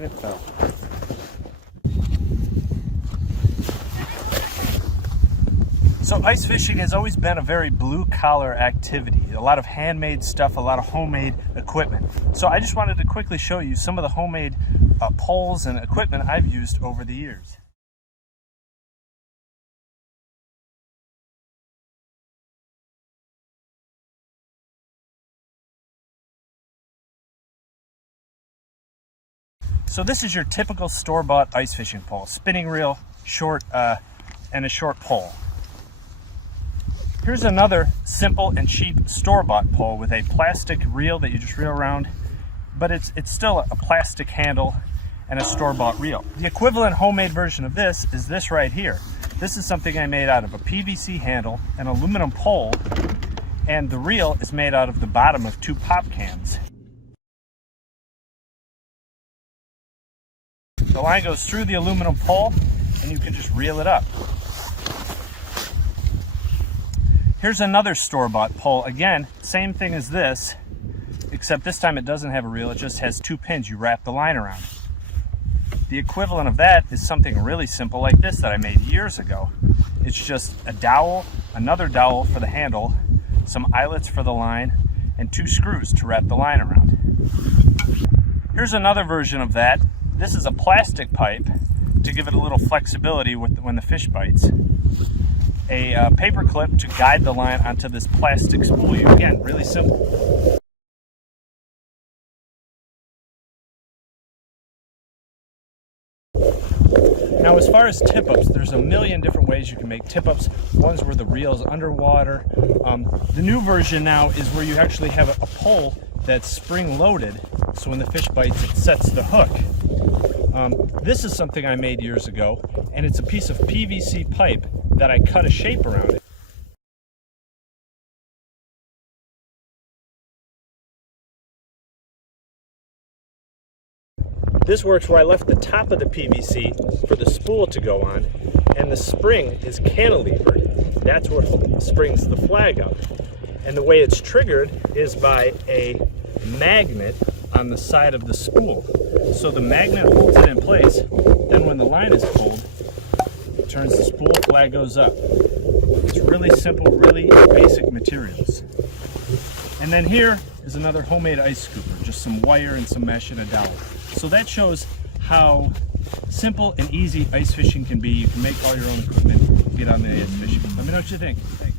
And it fell. So ice fishing has always been a very blue-collar activity. A lot of handmade stuff, a lot of homemade equipment. So I just wanted to quickly show you some of the homemade poles and equipment I've used over the years. So this is your typical store-bought ice fishing pole. Spinning reel, short, and a short pole. Here's another simple and cheap store-bought pole with a plastic reel that you just reel around, but it's still a plastic handle and a store-bought reel. The equivalent homemade version of this is this right here. This is something I made out of a PVC handle, an aluminum pole, and the reel is made out of the bottom of 2 pop cans. The line goes through the aluminum pole and you can just reel it up. Here's another store-bought pole. Again, same thing as this, except this time it doesn't have a reel, it just has 2 pins you wrap the line around. The equivalent of that is something really simple like this that I made years ago. It's just a dowel, another dowel for the handle, some eyelets for the line, and 2 screws to wrap the line around. Here's another version of that. This is a plastic pipe to give it a little flexibility when the fish bites. A paper clip to guide the line onto this plastic spool. Again, really simple. Now, as far as tip-ups, there's a million different ways you can make tip-ups. One's where the reel's underwater. The new version now is where you actually have a pole that's spring-loaded, so when the fish bites, it sets the hook. This is something I made years ago, and it's a piece of PVC pipe that I cut a shape around it. This works where I left the top of the PVC for the spool to go on, and the spring is cantilevered. That's what springs the flag up. And the way it's triggered is by a magnet on the side of the spool. So the magnet holds it in place, then when the line is pulled, it turns the spool, flag goes up. It's really simple, really basic materials. And then here is another homemade ice scooper, just some wire and some mesh and a dowel. So that shows how simple and easy ice fishing can be. You can make all your own equipment, get on the ice fishing. Let me know what you think. Thanks.